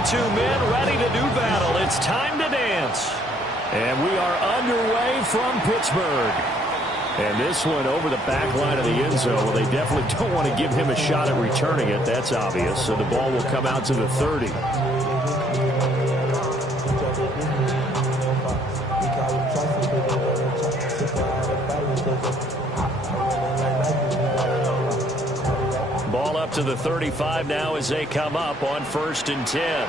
22 men ready to do battle. It's time to dance. And we are underway from Pittsburgh. And this one over the back line of the end zone. Well, they definitely don't want to give him a shot at returning it. That's obvious. So the ball will come out to the 30. Ball up to the 35 now as they come up on 1st and 10.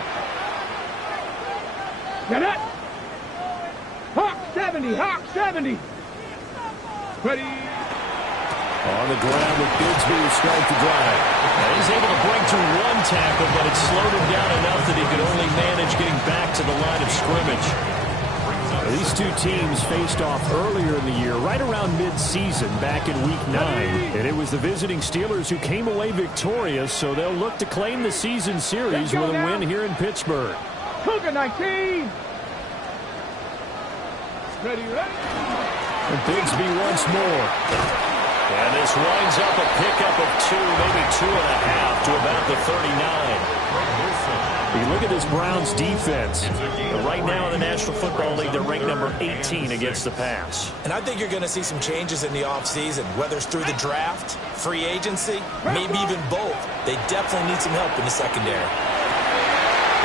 Get it! Hawk 70! Hawk 70! Ready? On the ground with Bigsby to start the drive. Now he's able to break through one tackle, but it slowed him down enough that he could only manage getting back to the line of scrimmage. These two teams faced off earlier in the year, right around mid-season, back in Week 9. And it was the visiting Steelers who came away victorious, so they'll look to claim the season series with a win here in Pittsburgh. Cougar 19! Ready, ready? And Bigsby once more. And this winds up a pickup of 2, maybe 2.5 to about the 39. You look at this Browns defense. Right now in the National Football League, they're ranked number 18 against the pass. And I think you're going to see some changes in the offseason, whether it's through the draft, free agency, maybe even both. They definitely need some help in the secondary.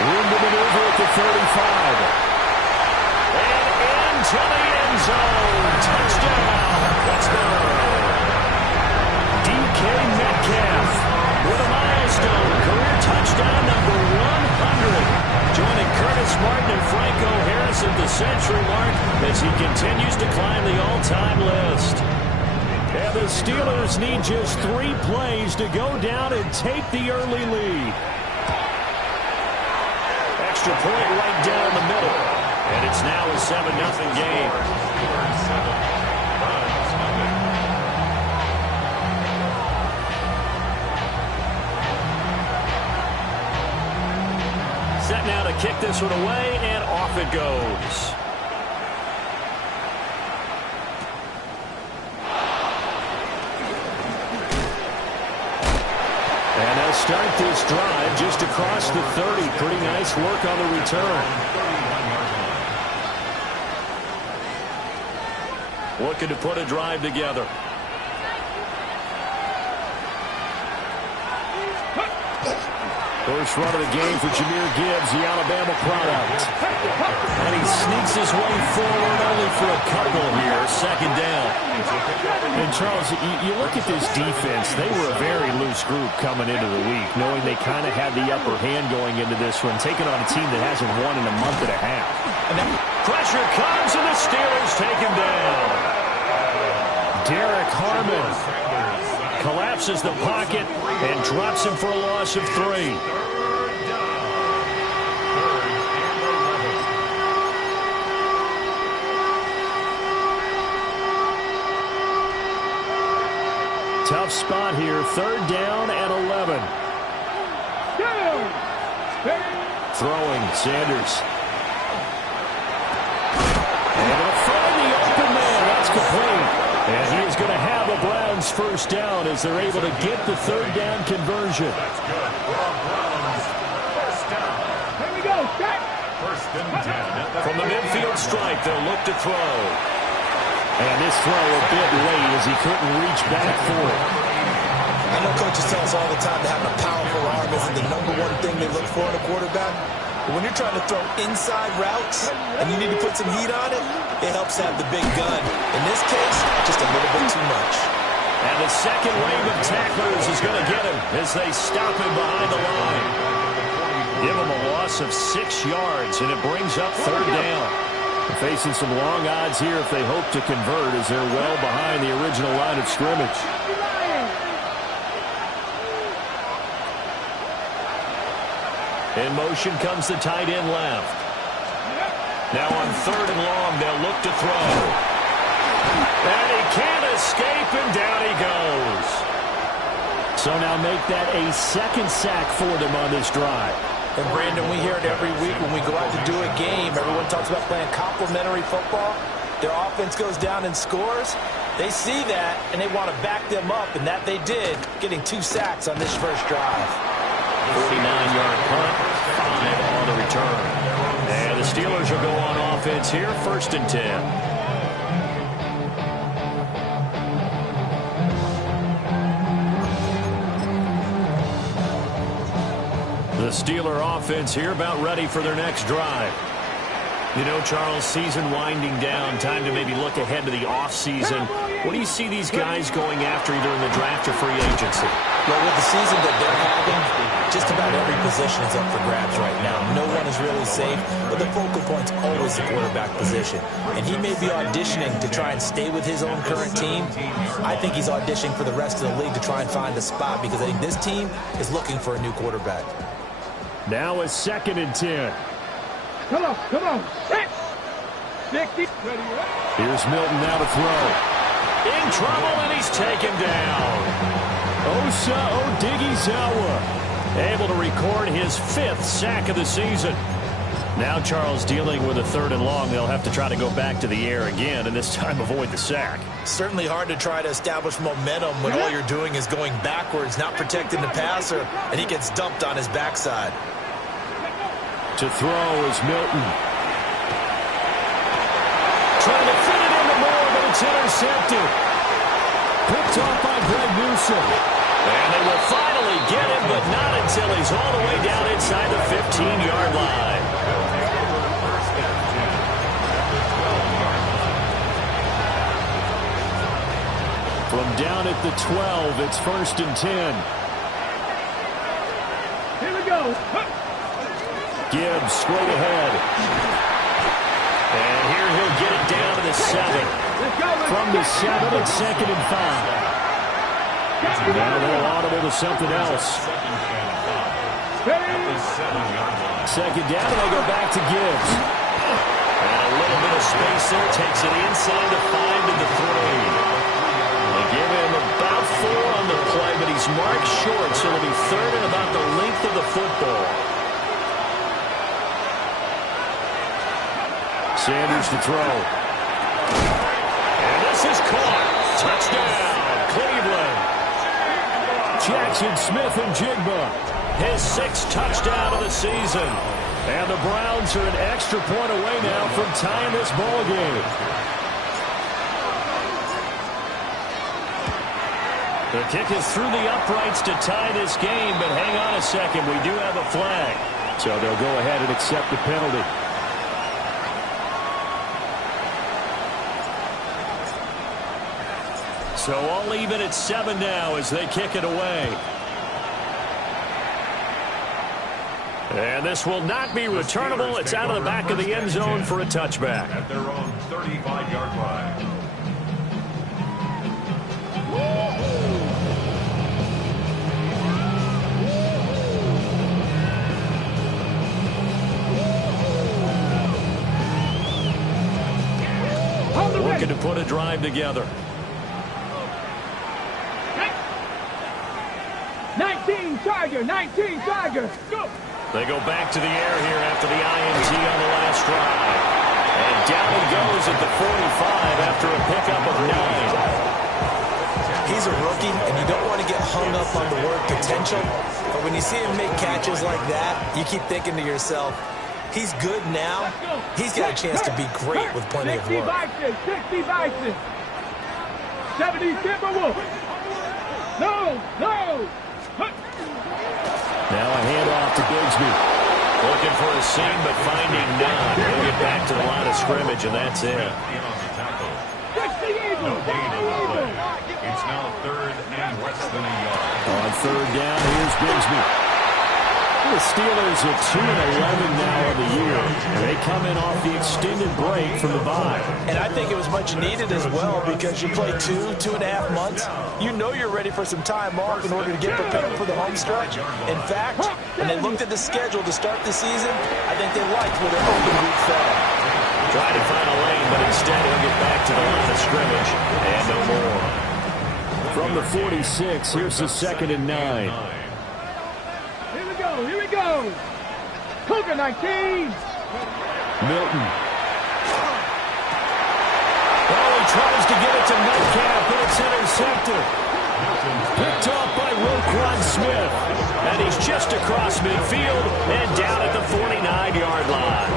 Room to maneuver at the 35. And into the end zone. Touchdown. Pittsburgh. DK Metcalf with a milestone. Career touchdown number 100. Joining Curtis Martin and Franco Harris at the century mark as he continues to climb the all-time list. And the Steelers need just 3 plays to go down and take the early lead. Extra point right down the middle. And it's now a 7-0 game. Set now to kick this one away, and off it goes. And they'll start this drive just across the 30. Pretty nice work on the return. Looking to put a drive together. First run of the game for Jahmyr Gibbs, the Alabama product. And he sneaks his way forward only for a couple here. 2nd down. And Charles, you look at this defense, they were a very loose group coming into the week, knowing they kind of had the upper hand going into this one, taking on a team that hasn't won in a month and a half. And then pressure comes, and the Steelers take him down. Derek Harmon collapses the pocket and drops him for a loss of 3. Tough spot here. 3rd down and 11. Throwing, Sanders. And it'll find the open man. That's complete. And he is going to have a Browns 1st down as they're able to get the 3rd down conversion. Here we go, set! From the midfield stripe, they'll look to throw. And this throw a bit late as he couldn't reach back for it. I know coaches tell us all the time that having a powerful arm isn't the #1 thing they look for in a quarterback. But when you're trying to throw inside routes and you need to put some heat on it, it helps have the big gun. In this case, just a little bit too much. And the second wave of tacklers is going to get him as they stop him behind the line. Give him a loss of 6 yards, and it brings up 3rd down. They're facing some long odds here if they hope to convert as they're well behind the original line of scrimmage. In motion comes the tight end left. Now on 3rd and long, they'll look to throw. And he can't escape, and down he goes. So now make that a 2nd sack for them on this drive. And Brandon, we hear it every week when we go out to do a game. Everyone talks about playing complementary football. Their offense goes down and scores. They see that, and they want to back them up, and that they did, getting 2 sacks on this first drive. 49-yard punt, 5 on on the return. And the Steelers will go on offense here, 1st and 10. The Steeler offense here about ready for their next drive. You know, Charles, season winding down, time to maybe look ahead to the offseason. What do you see these guys going after either in the draft or free agency? Well, with the season that they're having, just about every position is up for grabs right now. No one is really safe, but the focal point's always the quarterback position. And he may be auditioning to try and stay with his own current team. I think he's auditioning for the rest of the league to try and find a spot because I think this team is looking for a new quarterback. Now it's 2nd and 10. Come on, come on. Set. 60. Ready, ready. Here's Milton now to throw. In trouble, and he's taken down. Osa Odighizuwa able to record his 5th sack of the season. Now Charles dealing with a 3rd and long. They'll have to try to go back to the air again, and this time avoid the sack. Certainly hard to try to establish momentum when all you're doing is going backwards, not protecting the passer, and he gets dumped on his backside. To throw is Milton. Trying to fit it into Moore, but it's intercepted. Picked off by Greg Newsom. And they will finally get him, but not until he's all the way down inside the 15-yard line. From down at the 12, it's 1st and 10. Here we go. Gibbs straight ahead. And here he'll get it down to the 7. From the 7, it's 2nd and 5. Now they'll audible to something else. 2nd down, and they go back to Gibbs. And a little bit of space there. Takes it inside the 5 to the 3. They give him about 4 on the play, but he's marked short, so it'll be 3rd and about the length of the football. Sanders to throw. And this is caught. Touchdown, Cleveland. Jackson Smith-Njigba, his 6th touchdown of the season. And the Browns are an extra point away now from tying this ball game. The kick is through the uprights to tie this game, but hang on a second. We do have a flag. So they'll go ahead and accept the penalty. So all even at 7 now as they kick it away. And this will not be returnable. It's out of the back of the end zone for a touchback. At their own 35-yard line. Looking to put a drive together. 19 Tiger, 19 Tiger. Go. They go back to the air here after the INT on the last drive. And down he goes at the 45 after a pickup of 9. He's a rookie, and you don't want to get hung up on the word potential. But when you see him make catches like that, you keep thinking to yourself, he's good now. He's got a chance to be great with plenty of work. 60 Bison. 70 Timberwolves. No, no. Now a handoff to Bigsby. Looking for a seam, but finding none. He'll get back to the line of scrimmage, and that's it. It's now 3rd and less than a yard. On 3rd down, here's Bigsby. The Steelers are 2-11 now of the year. They come in off the extended break from the bye. And I think it was much needed as well because you play 2.5 months. You know you're ready for some time off in order to get prepared for the home stretch. In fact, when they looked at the schedule to start the season, I think they liked where their open week fell. Tried to find a lane, but instead he'll get back to the line of scrimmage. And no more. From the 46, here's the 2nd and 9. Here we go. Cougar 19. Milton. Oh, he tries to get it to Metcalf, but it's intercepted. Picked off by Roquan Smith. And he's just across midfield and down at the 49-yard line.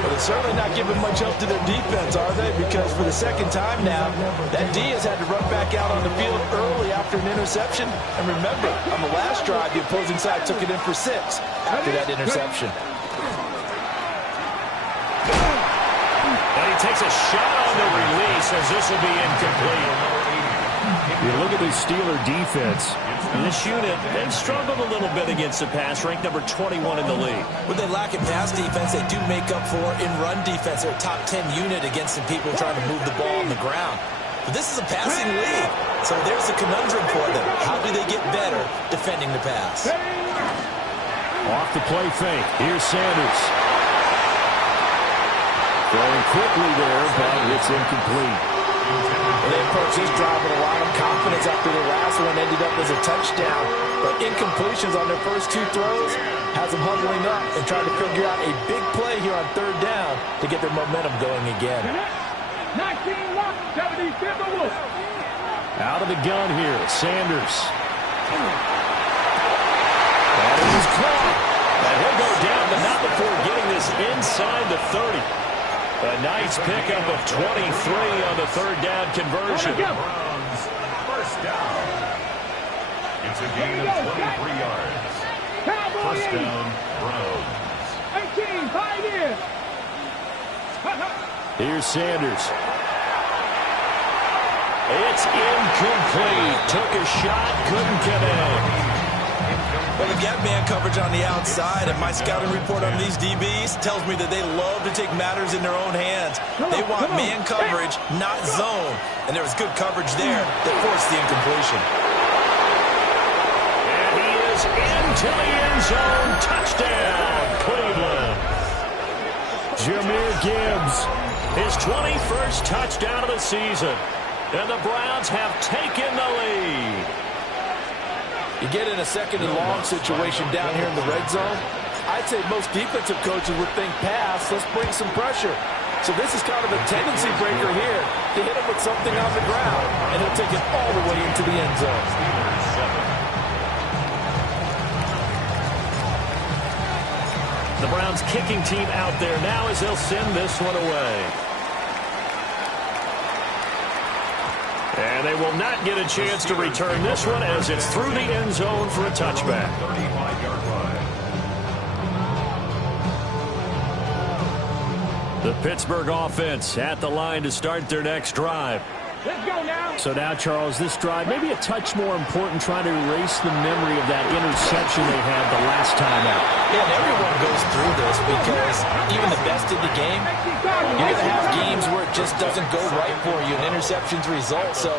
Well, they're certainly not giving much help to their defense, are they? Because for the second time now, that D has had to run back out on the field early after an interception. And remember, on the last drive, the opposing side took it in for 6 after that interception. And he takes a shot on the release as this will be incomplete. You look at the Steeler defense. This unit, they've struggled a little bit against the pass, ranked number 21 in the league. When they lack in pass defense, they do make up for in run defense. They're a top 10 unit against some people trying to move the ball on the ground. But this is a passing league, so there's a conundrum for them. How do they get better defending the pass? Off the play fake. Here's Sanders. Going quickly there, but it's incomplete. They approached this drive with a lot of confidence after their last one ended up as a touchdown. But incompletions on their first 2 throws has them huddling up and trying to figure out a big play here on 3rd down to get their momentum going again. 19-70 Timberwolves. Out of the gun here, Sanders. That is caught. And he'll go down, but not before getting this inside the 30. A nice pickup of 23 on the 3rd down conversion. First down. It's a gain of 23 yards. First down, Browns. 18, 5 in. Here's Sanders. It's incomplete. Took a shot, couldn't get in. Well, they got man coverage on the outside, and my scouting report on these DBs tells me that they love to take matters in their own hands. They want man coverage, not zone. And there was good coverage there that forced the incompletion. And he is into the end zone. Touchdown, Cleveland. Jahmyr Gibbs, his 21st touchdown of the season. And the Browns have taken the lead. You get in a 2nd and long situation down here in the red zone, I'd say most defensive coaches would think pass, let's bring some pressure. So this is kind of a tendency breaker here to hit him with something on the ground, and he'll take it all the way into the end zone. The Browns kicking team out there now as they'll send this one away. And they will not get a chance to return this one as it's through the end zone for a touchback. 35-yard line. The Pittsburgh offense at the line to start their next drive. Let's go now. So now, Charles, this drive maybe a touch more important, trying to erase the memory of that interception they had the last time out. Yeah, and everyone goes through this because even the best in the game, you're going to have games where it just doesn't go right for you, and interceptions result. So,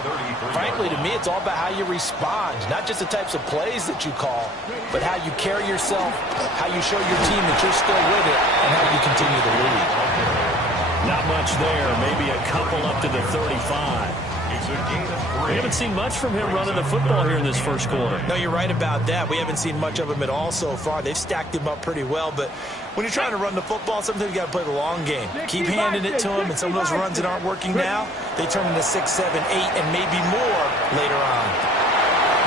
frankly, to me, it's all about how you respond, not just the types of plays that you call, but how you carry yourself, how you show your team that you're still with it, and how you continue to lead. Not much there, maybe a couple up to the 35. It's a gain of 3. We haven't seen much from him running the football here in this first quarter. No, you're right about that. We haven't seen much of him at all so far. They've stacked him up pretty well, but when you're trying to run the football, sometimes you got to play the long game. Keep handing it to him, and some of those runs that aren't working now, they turn into 6, 7, 8, and maybe more later on.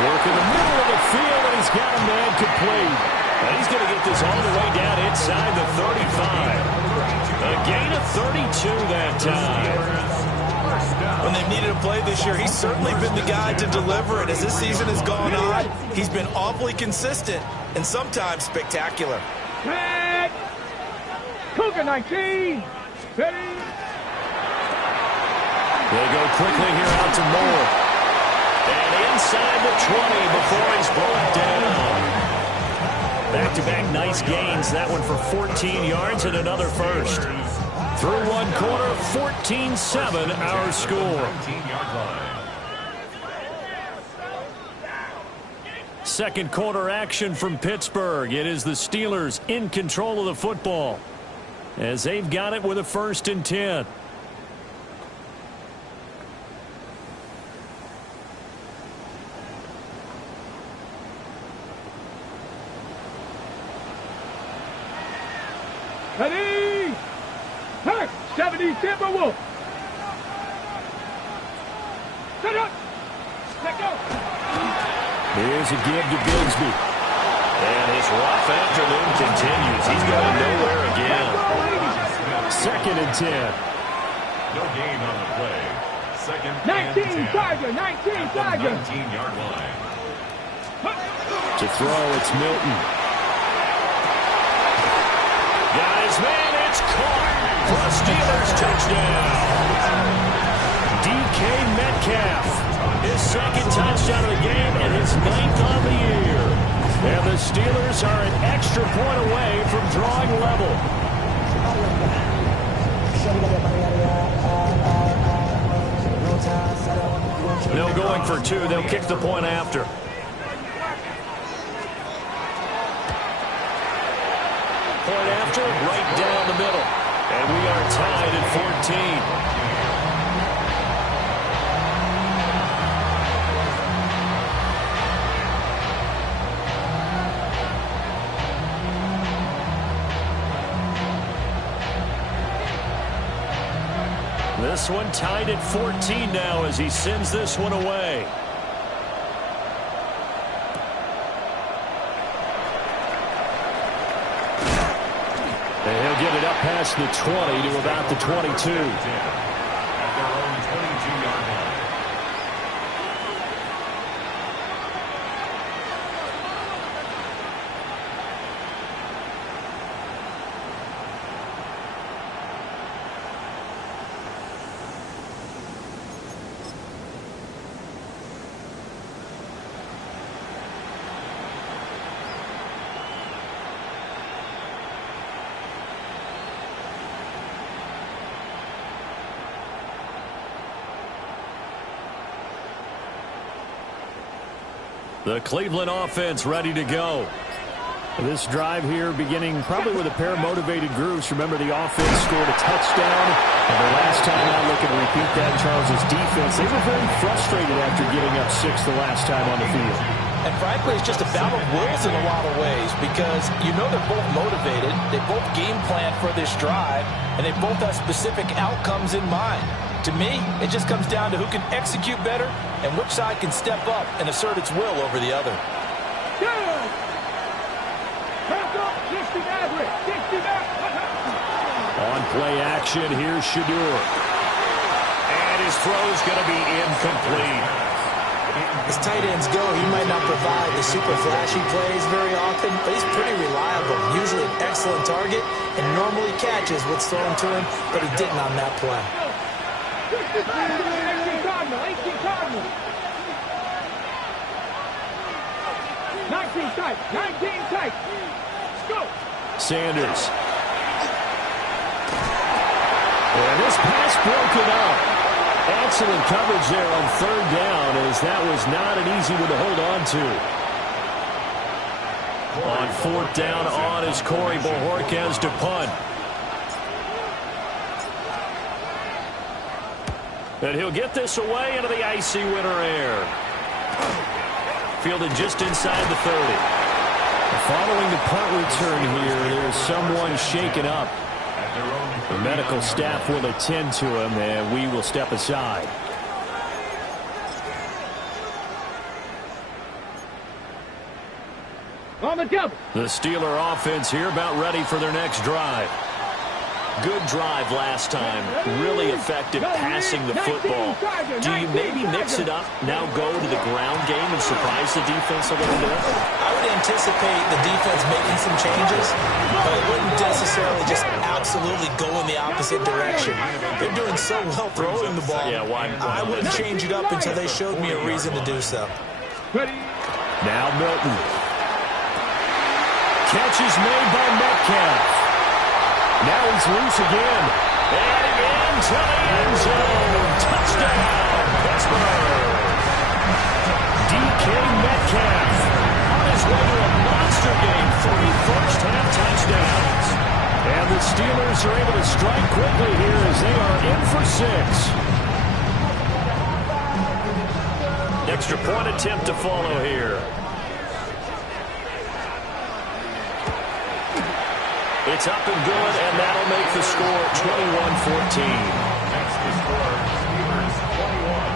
Work in the middle of the field, and he's got a man complete. And he's going to get this all the way down inside the 35. A gain of 32 that time. When they've needed a play this year, he's certainly been the guy to deliver it. As this season has gone on, he's been awfully consistent and sometimes spectacular. Red. Cougar 19. Ready. They go quickly here out to Moore. And inside the 20 before he's brought down. Back-to-back nice gains. That one for 14 yards and another first. Through one quarter, 14-7 our score. 19-yard line. Second quarter action from Pittsburgh. It is the Steelers in control of the football as they've got it with a 1st and 10. Ready. Hurt. 70 Timberwolves. Set up. Let go. Here's a give to Bigsby. And his rough afternoon continues. He's going nowhere again. 2nd and 10. No gain on the play. 2nd 19, and 10. Tiger, 19, At the Tiger. 19-yard line. To throw, it's Milton. Guys, man, it's caught for a Steelers touchdown. DK Metcalf. His 2nd touchdown of the game and his 9th on the year. And the Steelers are an extra point away from drawing level. No going for 2. They'll kick the point after. Point after, right down the middle. And we are tied at 14. This one tied at 14 now as he sends this one away. And he'll get it up past the 20 to about the 22. At their own 22-yard line. The Cleveland offense ready to go. This drive here beginning probably with a pair of motivated groups. Remember, the offense scored a touchdown. And the last time out, looking to repeat that, Charles' defense, they were very frustrated after giving up 6 the last time on the field. And frankly, it's just a battle of wills in a lot of ways because you know they're both motivated. They both game plan for this drive, and they both have specific outcomes in mind. To me, it just comes down to who can execute better and which side can step up and assert its will over the other. On play action, here's Shadur. And his throw's going to be incomplete. As tight ends go, he might not provide the super flashy plays very often, but he's pretty reliable, usually an excellent target, and normally catches what's thrown to him, but he didn't on that play. 18 Cardinal. 19 tight. 19 tight. Let's go. Sanders. And this pass broken up. Excellent coverage there on 3rd down, as that was not an easy one to hold on to. On 4th down on is Corey Bojorquez to punt. And he'll get this away into the icy winter air. Fielded just inside the 30. Following the punt return here, there's someone shaken up. The medical staff will attend to him, and we will step aside. On the double. The Steeler offense here about ready for their next drive. Good drive last time. Really effective passing the football. Do you maybe mix it up, now go to the ground game and surprise the defense a little bit? I would anticipate the defense making some changes, but I wouldn't necessarily just absolutely go in the opposite direction. They're doing so well throwing the ball. Yeah, why I wouldn't change it up until they showed me a reason to do so. Ready. Now Milton. Catch is made by Metcalf. Now he's loose again. And again to the end zone. Touchdown, Pittsburgh. DK Metcalf on his way to a monster game. 3 first-half touchdowns. And the Steelers are able to strike quickly here as they are in for 6. Extra point attempt to follow here. It's up and good, and that'll make the score 21-14. That's the score. Steelers 21,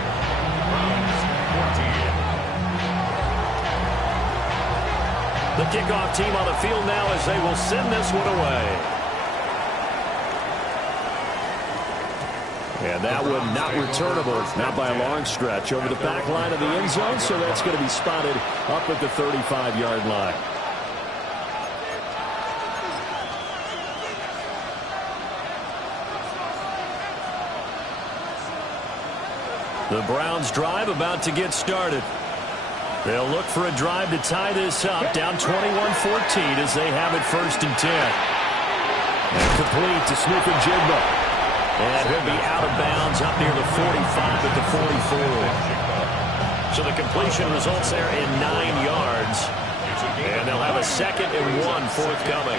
Browns 14. kickoff team on the field now as they will send this one away. And that one not returnable, not by a long stretch, over the back line of the end zone, so that's going to be spotted up at the 35-yard line. The Browns drive about to get started. They'll look for a drive to tie this up, down 21-14 as they have it 1st and 10. And complete to Smith-Njigba. And he'll be out of bounds up near the 45 at the 44. So the completion results there in 9 yards. And they'll have a 2nd and 1 forthcoming.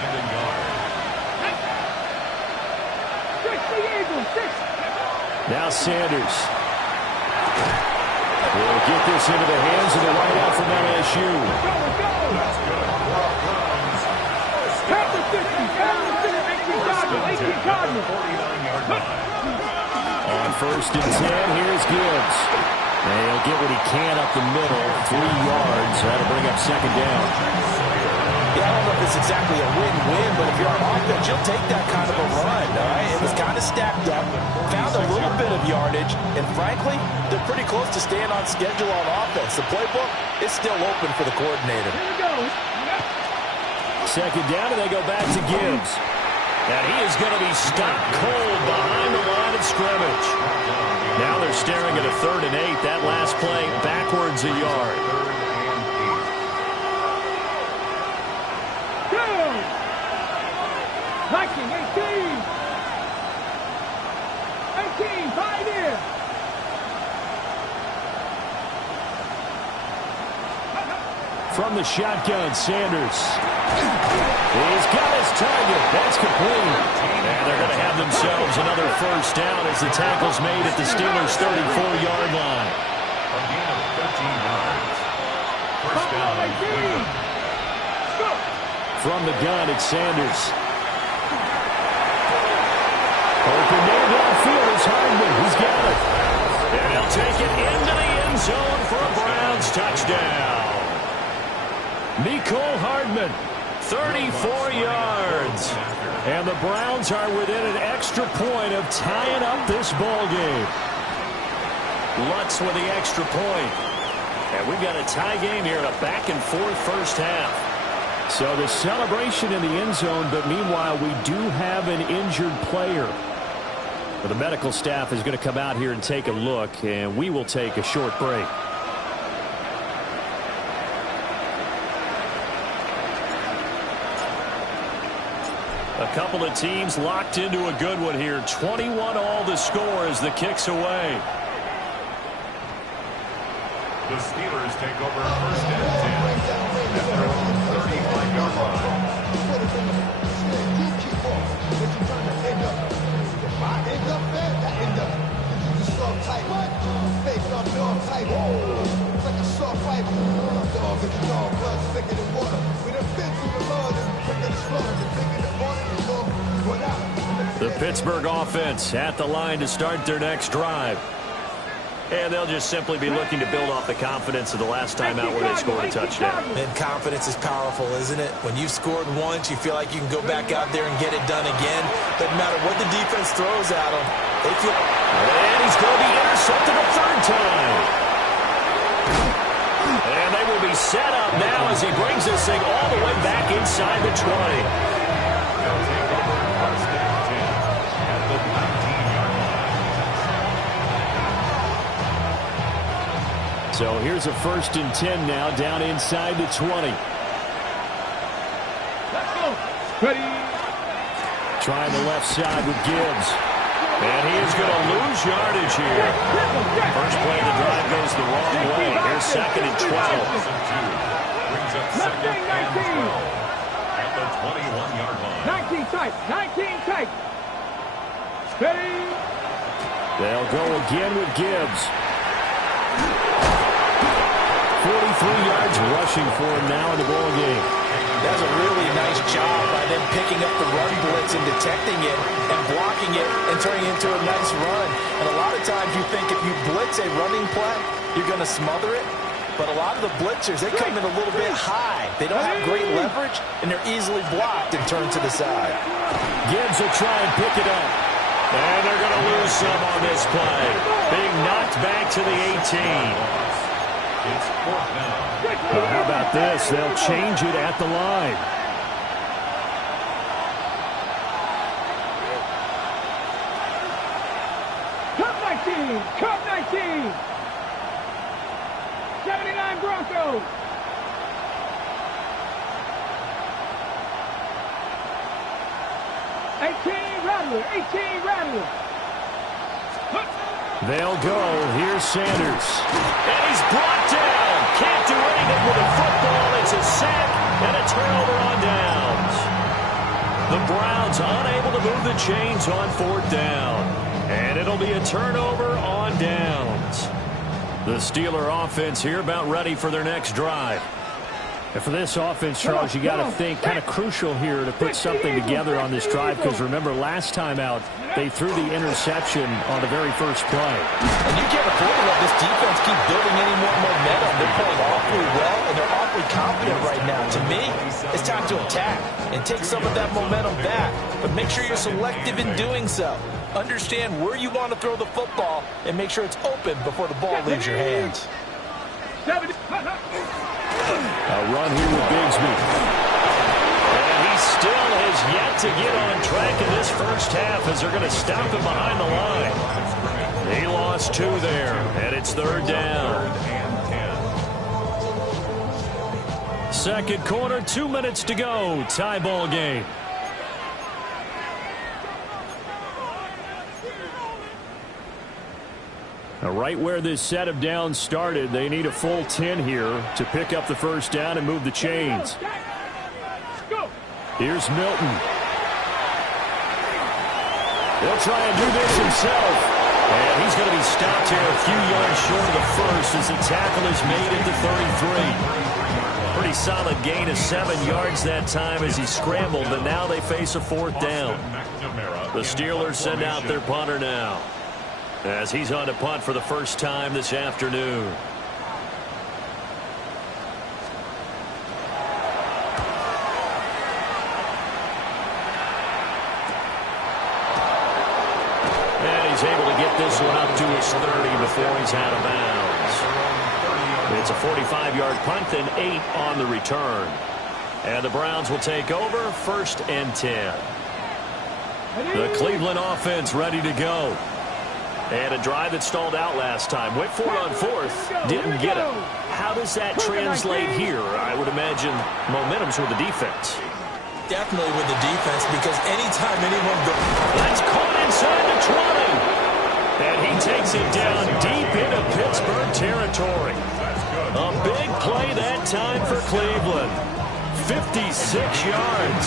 Now Sanders will get this into the hands of the wideout from LSU. On 1st and 10, here's Gibbs. And he'll get what he can up the middle, 3 yards. That'll bring up 2nd down. Yeah, I don't know if it's exactly a win-win, but if you're on offense, you'll take that kind of a run, all right? It was kind of stacked up, found a little bit of yardage, and frankly, they're pretty close to staying on schedule on offense. The playbook is still open for the coordinator. Here we go. 2nd down, and they go back to Gibbs. And he is going to be stopped cold behind the line of scrimmage. Now they're staring at a 3rd and 8. That last play backwards a yard. 19, 5 in. From the shotgun, Sanders. He's got his target. That's complete. And they're going to have themselves another 1st down as the tackle's made at the Steelers' 34-yard line. A gain of 13 yards. 1st down. From the gun, it's Sanders. Open man downfield is Hardman. He's got it. And he'll take it into the end zone for a Browns touchdown. Mecole Hardman, 34 yards. and the Browns are within an extra point of tying up this ball game. Lutz with the extra point. And we've got a tie game here in a back-and-forth first half. So the celebration in the end zone, but meanwhile we do have an injured player. Well, the medical staff is going to come out here and take a look, and we will take a short break. A couple of teams locked into a good one here. 21 all the score as the kick's away. The Steelers take over 1st and 10 at their own 35-yard line. The Pittsburgh offense at the line to start their next drive. And they'll just simply be looking to build off the confidence of the last time out where they scored a touchdown. And confidence is powerful, isn't it? When you've scored once, you feel like you can go back out there and get it done again. Doesn't matter what the defense throws at them. They feel... And he's going to be intercepted a third time. And they will be set up now as he brings this thing all the way back inside the 20. They'll take over 1st and 10 at the 19-yard line. So here's a 1st and 10 now, down inside the 20. Let's go. Ready. Trying the left side with Gibbs. And he is going to lose yardage here. First play of the drive goes the wrong way. Here's 2nd and 12. Brings up 2nd and 12 at the 21-yard line. 19 tight. 19 tight. Ready. They'll go again with Gibbs. 43 yards rushing for him now in the ball game. That's a really nice job by them picking up the run blitz and detecting it and blocking it and turning it into a nice run. And a lot of times you think if you blitz a running play, you're going to smother it. But a lot of the blitzers, they come in a little bit high. They don't have great leverage, and they're easily blocked and turned to the side. Gibbs will try and pick it up. And they're going to lose some on this play. Being knocked back to the 18. Well, how about this? They'll change it at the line. Cup 19. 79 Broncos. Rattler. They'll go. Here's Sanders. And he's brought down. Can't do anything with the football. It's a sack and a turnover on downs. The Browns unable to move the chains on 4th down. And it'll be a turnover on downs. The Steeler offense here about ready for their next drive. And for this offense, Charles, you got to think kind of crucial here to put something together on this drive, because remember last time out they threw the interception on the very first play. And you can't afford to let this defense keep building any more momentum. They're playing awfully well, and they're awfully confident right now. To me, it's time to attack and take some of that momentum back. But make sure you're selective in doing so. Understand where you want to throw the football and make sure it's open before the ball leaves your hands. A run here with Bigsby. And he still has yet to get on track in this first half as they're going to stop him behind the line. He lost 2 there, and it's 3rd down. Second quarter, 2 minutes to go. Tie ball game. Right where this set of downs started, they need a full 10 here to pick up the first down and move the chains. Here's Milton. He'll try and do this himself. And he's going to be stopped here a few yards short of the first as the tackle is made at the 33. Pretty solid gain of 7 yards that time as he scrambled, but now they face a 4th down. The Steelers send out their punter now, as he's on to punt for the first time this afternoon. And he's able to get this one up to his 30 before he's out of bounds. It's a 45-yard punt and 8 on the return. And the Browns will take over 1st and 10. The Cleveland offense ready to go. And a drive that stalled out last time. Went for it on 4th. Didn't get it. How does that translate here? I would imagine momentum's with the defense. Definitely with the defense, because anytime anyone goes... That's caught inside the 20. And he takes it down deep into Pittsburgh territory. A big play that time for Cleveland. 56 yards.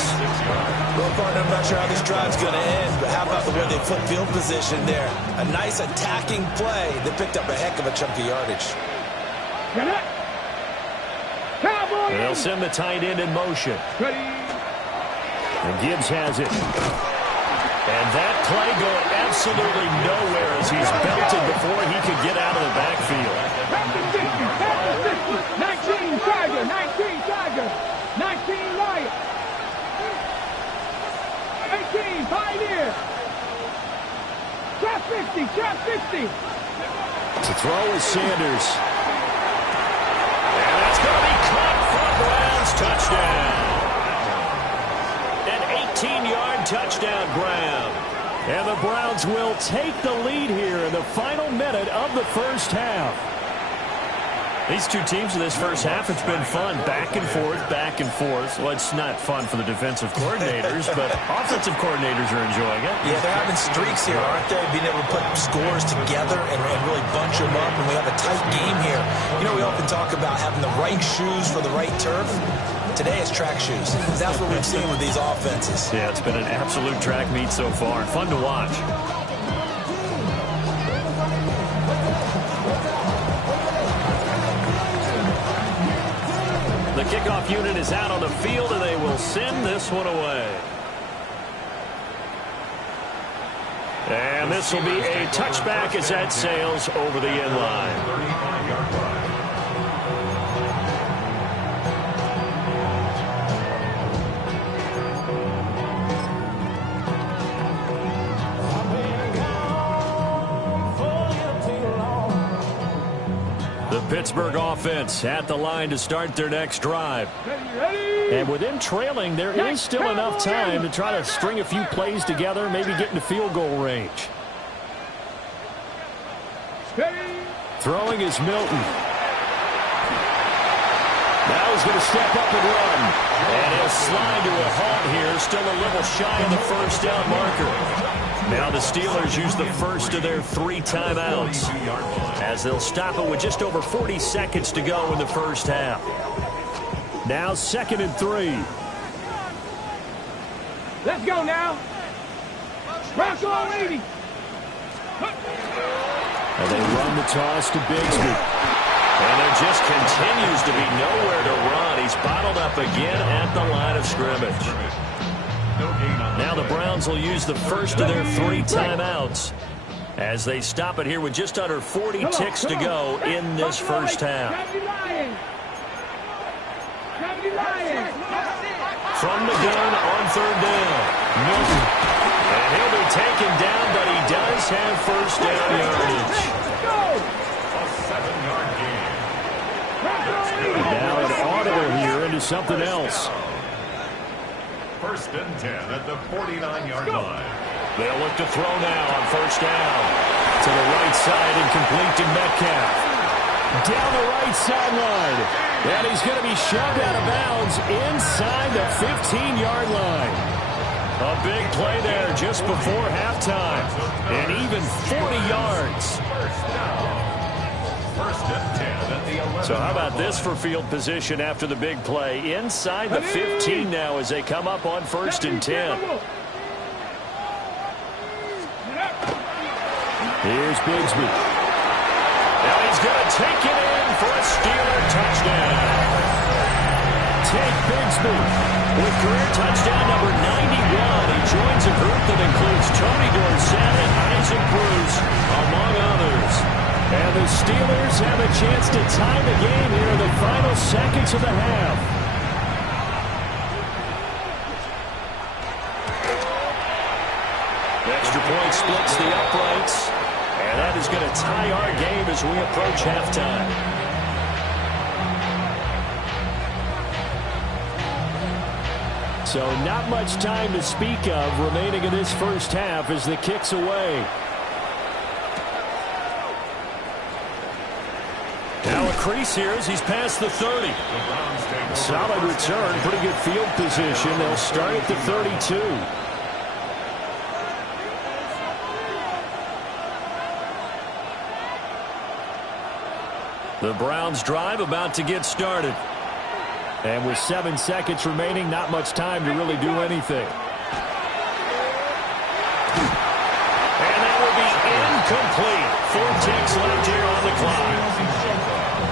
Well, partner, I'm not sure how this drive's going to end, but how about the way they flip field position there? A nice attacking play that picked up a heck of a chunk of yardage. They'll send the tight end in motion. And Gibbs has it. And that play going absolutely nowhere as he's belted before he could get out of the backfield. 19 Tiger. 19 Lion. 18 Pioneer. Trap 50. To throw is Sanders. And that's going to be caught for Browns touchdown. An 18-yard touchdown grab. And the Browns will take the lead here in the final minute of the first half. These two teams in this first half, it's been fun. Back and forth. Well, it's not fun for the defensive coordinators, but offensive coordinators are enjoying it. Yeah, they're having streaks here, aren't they? Being able to put scores together and really bunch them up, and we have a tight game here. You know, we often talk about having the right shoes for the right turf. Today it's track shoes. That's what we've seen with these offenses. Yeah, it's been an absolute track meet so far. Fun to watch. The kickoff unit is out on the field, and they will send this one away. And this will be a touchback as that sails over the end line. The Pittsburgh offense at the line to start their next drive. And with them trailing, there is still enough time to try to string a few plays together, maybe get into field goal range. Throwing is Milton. Now he's going to step up and run. And he'll slide to a halt here, still a little shy of the first down marker. Now the Steelers use the first of their 3 timeouts as they'll stop it with just over 40 seconds to go in the first half. Now 2nd and 3. Let's go now. Bronco 80. And they run the toss to Bigsby. And there just continues to be nowhere to run. He's bottled up again at the line of scrimmage. Now the Browns will use the first of their 3 timeouts as they stop it here with just under 40 ticks to go in this first half. From the gun on 3rd down, Milton. And he'll be taken down, but he does have first down yardage. A 7-yard gain. Now an audible here into something else. 1st and 10 at the 49-yard line. They'll look to throw now on 1st down. To the right side and complete to Metcalf. Down the right sideline. And he's going to be shoved out of bounds inside the 15-yard line. A big play there just before halftime. And even 40 yards. 1st and 10 at the 11. So how about this for field position after the big play? Inside the 15 now as they come up on 1st and 10. Here's Bigsby. Now he's going to take it in for a Steeler touchdown. Take Bigsby with career touchdown number 91. He joins a group that includes Tony Dorsett and Isaac Bruce, among others. And the Steelers have a chance to tie the game here in the final seconds of the half. Extra point splits the uprights. And that is going to tie our game as we approach halftime. So not much time to speak of remaining in this first half as the kick's away. Now a crease here as he's past the 30. Solid return, pretty good field position. They'll start at the 32. The Browns drive about to get started. And with 7 seconds remaining, not much time to really do anything. And that will be incomplete. 4 ticks left here on the clock.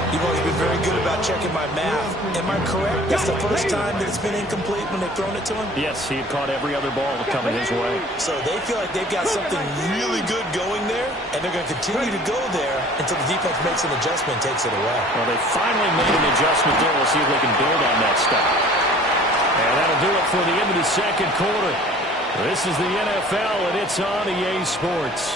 You've always been very good about checking my math. Am I correct? That's the first time that it's been incomplete when they've thrown it to him? Yes, he had caught every other ball coming his way. So they feel like they've got something really good going there, and they're going to continue to go there until the defense makes an adjustment and takes it away. Well, they finally made an adjustment there. We'll see if they can build on that stuff. And that'll do it for the end of the second quarter. This is the NFL, and it's on EA Sports.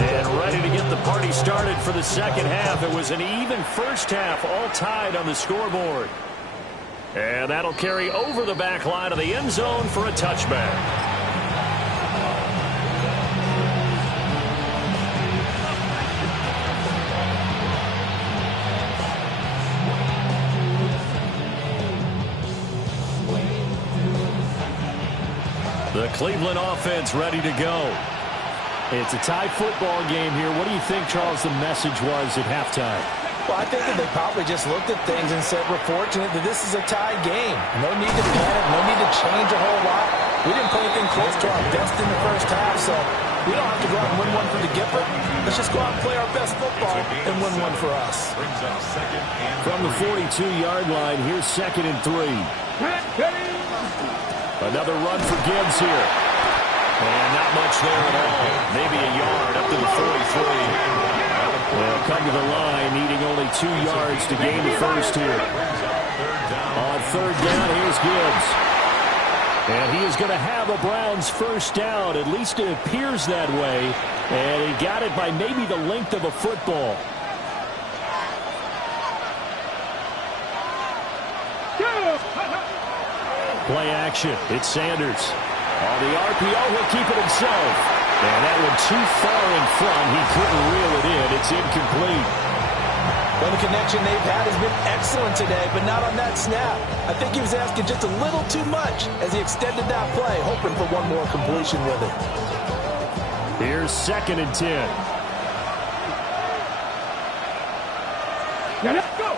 And ready to get the party started for the second half. It was an even first half, all tied on the scoreboard. And that'll carry over the back line of the end zone for a touchback. The Cleveland offense ready to go. It's a tie football game here. What do you think, Charles, the message was at halftime? Well, I think that they probably just looked at things and said, we're fortunate that this is a tie game. No need to panic, no need to change a whole lot. We didn't play anything close to our best in the first half, so we don't have to go out and win one for the Gipper. Let's just go out and play our best football and win one for us. From the 42-yard line, here's 2nd and 3. Another run for Gibbs here. And not much there at all. Maybe a yard up to the 43. They'll come to the line, needing only 2 yards to gain the first here. On 3rd down, here's Gibbs. And he is going to have a Browns first down. At least it appears that way. And he got it by maybe the length of a football. Play action. It's Sanders. On the RPO, he'll keep it himself. And that one too far in front. He couldn't reel it in. It's incomplete. Well, the connection they've had has been excellent today, but not on that snap. I think he was asking just a little too much as he extended that play, hoping for one more completion with it. Here's 2nd and 10. Now let's go.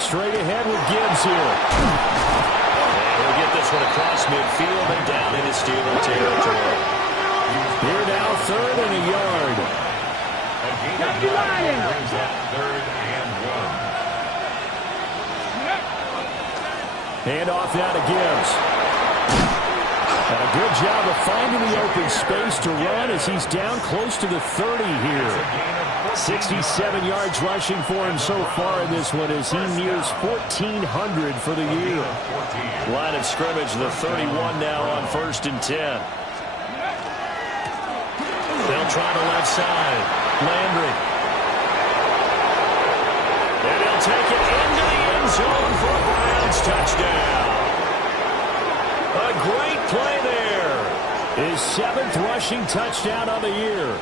Straight ahead with Gibbs here. And he'll get this one across midfield and down into Steeler territory. Here now, 3rd and a yard. Brings up 3rd and 1. Hand off now to Gibbs. And a good job of finding the open space to run as he's down close to the 30 here. 67 yards rushing for him so far in this one as he nears 1,400 for the year. Line of scrimmage, the 31 now on 1st and 10. They'll try the left side. Landry. And he'll take it into the end zone for a Browns touchdown. A great play there. His 7th rushing touchdown of the year.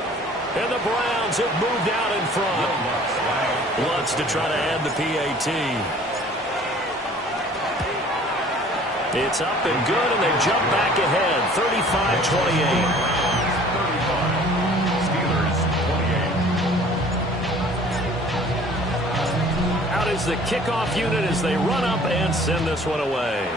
And the Browns have moved out in front. Lutz to try to add the PAT. It's up and good, and they jump back ahead, 35-28. Out is the kickoff unit as they run up and send this one away.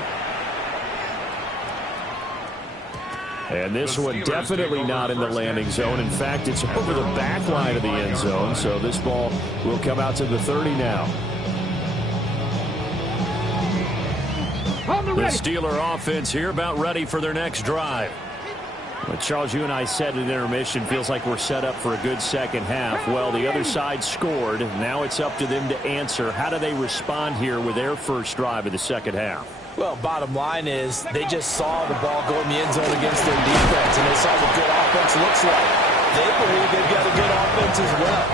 And this one definitely not in the landing zone. In fact, it's over the back line of the end zone. So this ball will come out to the 30 now. The Steeler offense here about ready for their next drive. Well, Charles, you and I said at intermission, feels like we're set up for a good second half. Well, the other side scored. Now it's up to them to answer. How do they respond here with their first drive of the second half? Well, bottom line is they just saw the ball go in the end zone against their defense, and they saw what good offense looks like. They believe they've got a good offense as well.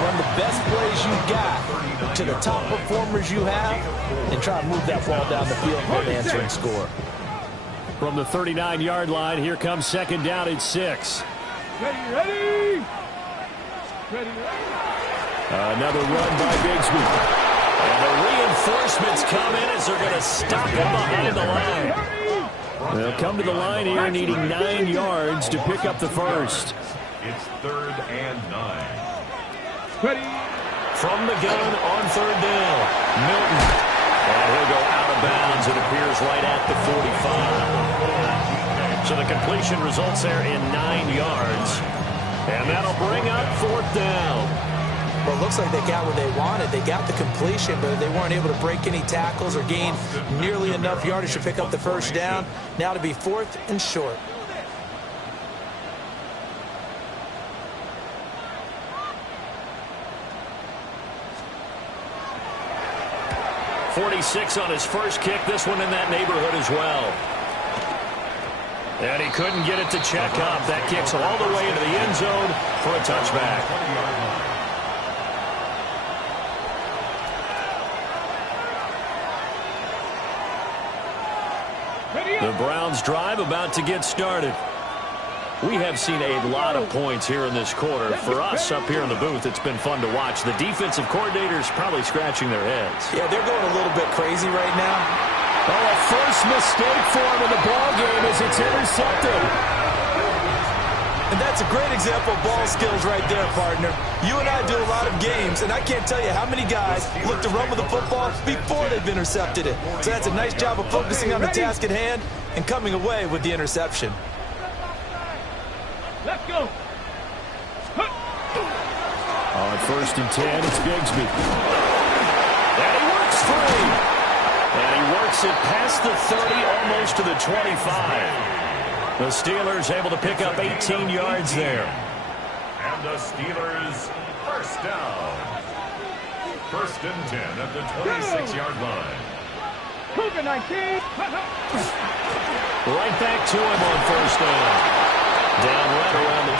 Run the best plays you've got to the top performers you have, and try to move that ball down the field for an answering score. From the 39-yard line, here comes 2nd down at 6. Ready. Another run by Bigsby. And the reinforcements come in as they're going to stop him behind the line. They'll come to the line here needing 9 yards to pick up the first. It's 3rd and 9. Ready. From the gun on 3rd down, Milton. And he'll go out of bounds. It appears right at the 45. So the completion results there in 9 yards. And that'll bring up 4th down. Well, it looks like they got what they wanted. They got the completion, but they weren't able to break any tackles or gain nearly enough yardage to pick up the first down. Now to be 4th and short. .46 on his first kick. This one in that neighborhood as well. And he couldn't get it to check up. That kicks all the way into the end zone for a touchback. The Browns drive about to get started. We have seen a lot of points here in this quarter. For us up here in the booth, it's been fun to watch. The defensive coordinators probably scratching their heads. Yeah, they're going a little bit crazy right now. Oh, a first mistake for him in the ball game as it's intercepted. And that's a great example of ball skills right there, partner. You and I do a lot of games, and I can't tell you how many guys look to run with the football before they've intercepted it. So that's a nice job of focusing on the task at hand and coming away with the interception. Let's go. On 1st and 10, it's Bigsby. And he works free. And he works it past the 30, almost to the 25. The Steelers able to pick up 18 yards there. And the Steelers first down. 1st and 10 at the 26-yard line. Cougar 19. Right back to him on first down. Down right around the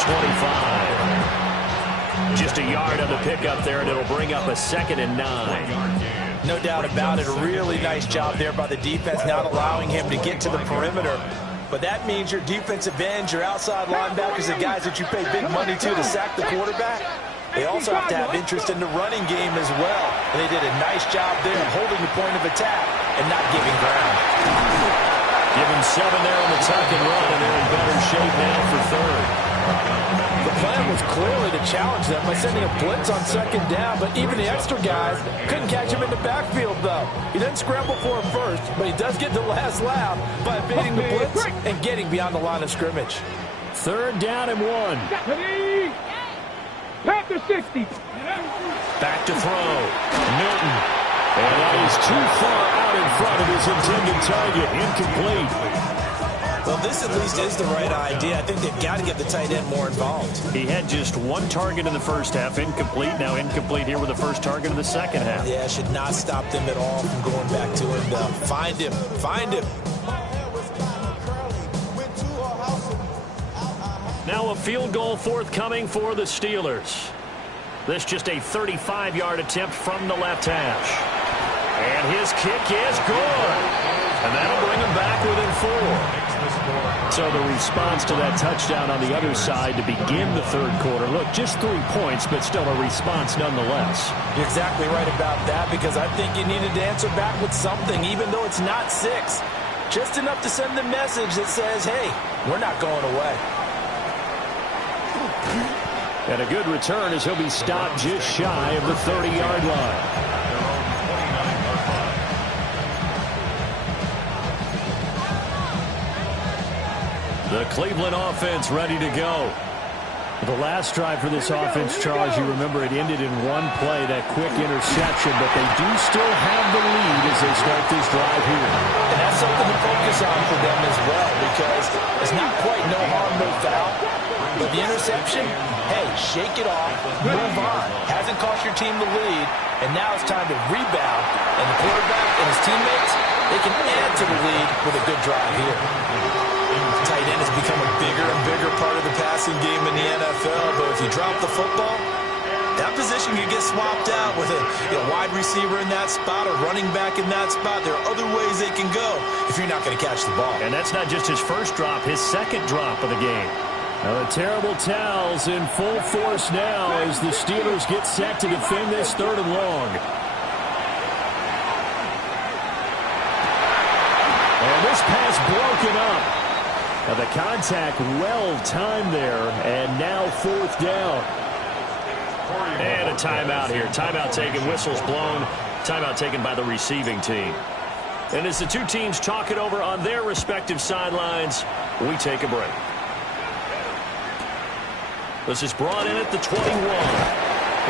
25. Just a yard on the pickup there, and it'll bring up a 2nd and 9. No doubt about it. A really nice job there by the defense, not allowing him to get to the perimeter. But that means your defensive ends, your outside linebackers, the guys that you pay big money to sack the quarterback, they also have to have interest in the running game as well. And they did a nice job there holding the point of attack and not giving ground. Give him 7 there on the tuck and run, and they're in better shape now for third. The plan was clearly to challenge them by sending a blitz on 2nd down, but even the extra guys couldn't catch him in the backfield, though. He didn't scramble for him first, but he does get the last laugh by evading the blitz and getting beyond the line of scrimmage. 3rd down and 1. Panther 60. Back to throw. Milton. And that is too far out in front of his intended target. Incomplete. Well, this at least is the right idea. I think they've got to get the tight end more involved. He had just 1 target in the first half. Incomplete. Now incomplete here with the first target in the second half. Yeah, should not stop them at all from going back to him, though. Find him. Find him. Now a field goal forthcoming for the Steelers. This just a 35-yard attempt from the left hash. And his kick is good. And that'll bring him back within 4. So the response to that touchdown on the other side to begin the third quarter. Look, just 3 points, but still a response nonetheless. You're exactly right about that, because I think you needed to answer back with something, even though it's not 6. Just enough to send the message that says, hey, we're not going away. And a good return as he'll be stopped just shy of the 30-yard line. The Cleveland offense ready to go. The last drive for this offense, Charles, you remember it ended in 1 play, that quick interception, but they do still have the lead as they start this drive here. And that's something to focus on for them as well, because it's not quite no harm, no foul. But the interception, hey, shake it off, move on. Hasn't cost your team the lead, and now it's time to rebound. And the quarterback and his teammates, they can add to the lead with a good drive here. Tight end has become a bigger and bigger part of the passing game in the NFL, but if you drop the football, that position could get swapped out with a wide receiver in that spot, a running back in that spot. There are other ways they can go if you're not going to catch the ball. And that's not just his first drop, his second drop of the game. Now the terrible towels in full force now as the Steelers get set to defend this 3rd and long. And this pass broken up. Now the contact well timed there, and now 4th down. And a timeout here. Timeout taken, whistles blown. Timeout taken by the receiving team. And as the 2 teams talk it over on their respective sidelines, we take a break. This is brought in at the 21.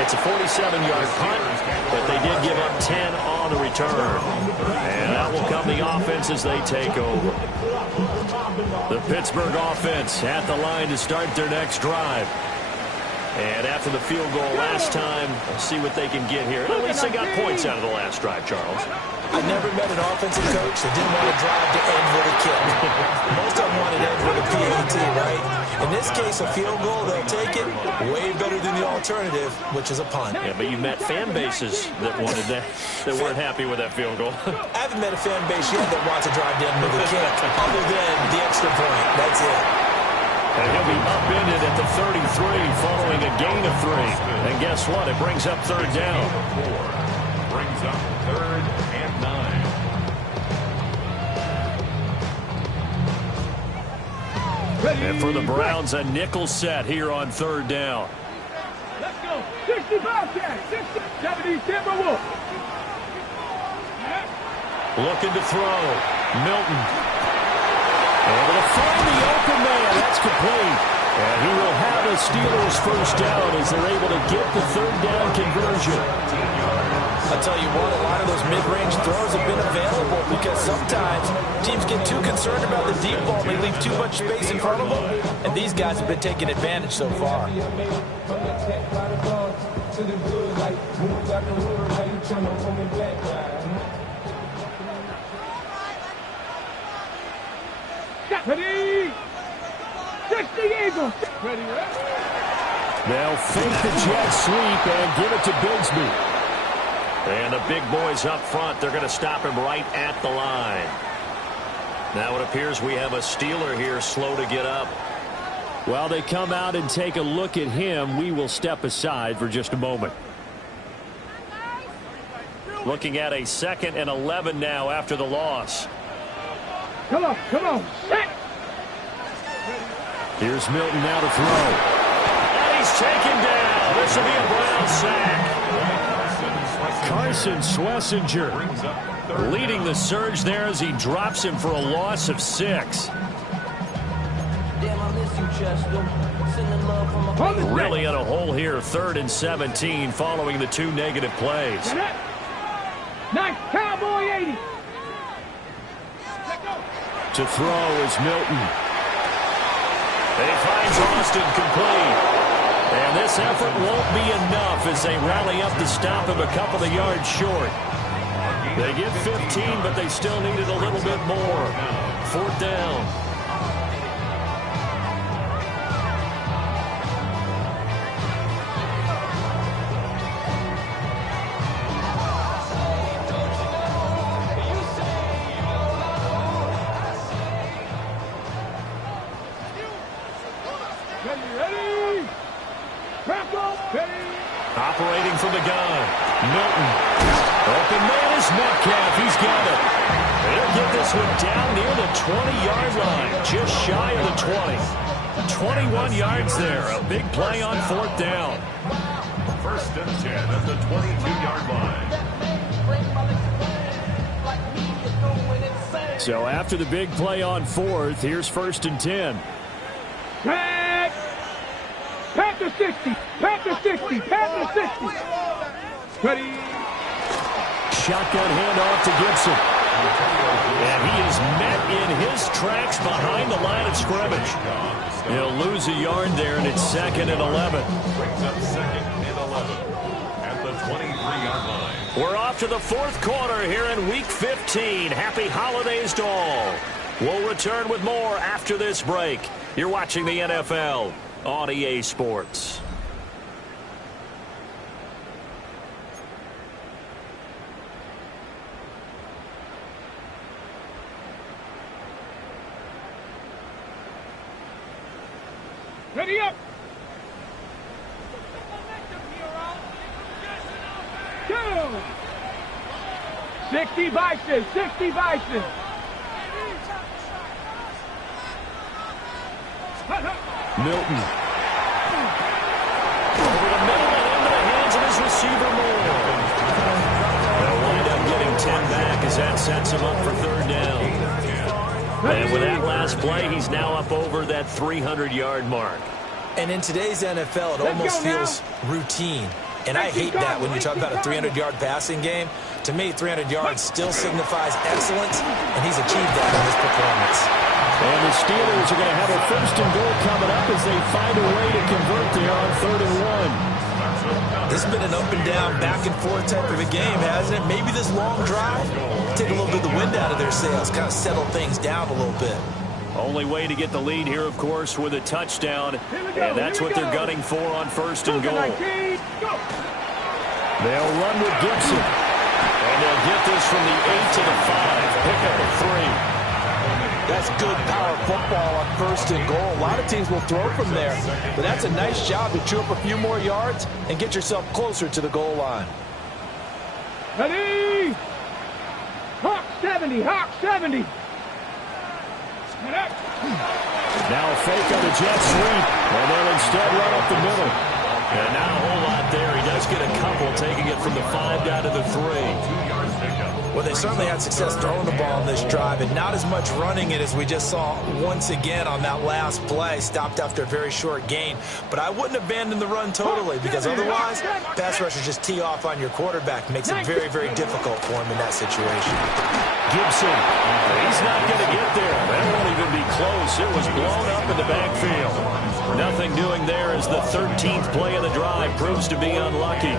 It's a 47-yard punt, but they did give up 10 on the return. And that will come the offense as they take over. The Pittsburgh offense at the line to start their next drive. And after the field goal last time, let's see what they can get here. At least they got points out of the last drive, Charles. I never met an offensive coach that didn't want to drive to end with a kick. Most of them want to end with a PAT, right? In this case, a field goal, they'll take it. Way better than the alternative, which is a punt. Yeah, but you've met fan bases that wanted that, that weren't happy with that field goal. I haven't met a fan base yet that wants to drive to end with a kick, other than the extra point. That's it. And he'll be upended at the 33 following a gain of 3. And guess what? It brings up 3rd down. 4 brings up 3rd and 9. And for the Browns, a nickel set here on 3rd down. Let's go. 65 catch. 70 Timberwolves. Looking to throw. Milton. Able to find the open man. That's complete. And he will have a Steelers first down as they're able to get the 3rd down conversion. I'll tell you what, a lot of those mid-range throws have been available because sometimes teams get too concerned about the deep ball and they leave too much space in front of them. And these guys have been taking advantage so far. Ready. 60 Eagles. Ready. They'll fake the jet sweep and give it to Bigsby. And the big boys up front, they're going to stop him right at the line. Now it appears we have a Steeler here slow to get up. While they come out and take a look at him, we will step aside for just a moment. Looking at a 2nd and 11 now after the loss. Come on, come on. Here's Milton now to throw. And he's taken down. This will be a Brown sack. Carson Schlesinger Leading the surge there as he drops him for a loss of 6. Really in a hole here, 3rd and 17 following the 2 negative plays. Nice cowboy 80. to throw is Milton. And he finds Austin complete. And this effort won't be enough as they rally up to stop him a couple of yards short. They get 15, but they still needed a little bit more. 4th down. Operating from the gun. Milton. Open man is Metcalf. He's got it. They'll get this one down near the 20-yard line. Just shy of the 20. 21 yards there. A big play on 4th down. 1st and 10 at the 22-yard line. So after the big play on 4th, here's 1st and 10. Panther 60. Panther 60. Panther 60. Ready. Shotgun handoff to Gibson. And he is met in his tracks behind the line of scrimmage. He'll lose a yard there, and it's 2nd and 11. Brings up 2nd and 11 at the 23-yard line. We're off to the 4th quarter here in Week 15. Happy holidays to all. We'll return with more after this break. You're watching the NFL on EA Sports. Ready up. 2. 60 Bison. 60 Bison. Milton. Over the middle and into the hands of his receiver Moore. They'll wind up getting 10 back as that sets him up for 3rd down. And with that last play, he's now up over that 300-yard mark. And in today's NFL, it almost feels routine. And I hate that when you talk about a 300-yard passing game. To me, 300 yards still signifies excellence, and he's achieved that in his performance. And the Steelers are going to have a 1st and goal coming up as they find a way to convert there on 3rd and 1. This has been an up and down, back and forth type of a game, hasn't it? Maybe this long drive take a little bit of the wind out of their sails, kind of settle things down a little bit. Only way to get the lead here, of course, with a touchdown. And that's what they're gunning for on 1st and goal. They'll run with Gibson. And they'll get this from the 8 to the 5. Pick up a 3. That's good power football on 1st and goal. A lot of teams will throw from there, but that's a nice job to chew up a few more yards and get yourself closer to the goal line. Ready. Hawk 70. Hawk 70. Now a fake on the jet sweep, and they'll instead run up the middle. And not a whole lot there. He does get a couple, taking it from the 5 down to the 3. 2 yards pickup. Well, they certainly had success throwing the ball on this drive, and not as much running it as we just saw once again on that last play. Stopped after a very short gain. But I wouldn't abandon the run totally, because otherwise, pass rushers just tee off on your quarterback. Makes it very, very difficult for him in that situation. Gibson, he's not going to get there. That won't even be close. It was blown up in the backfield. Nothing doing there as the 13th play of the drive proves to be unlucky.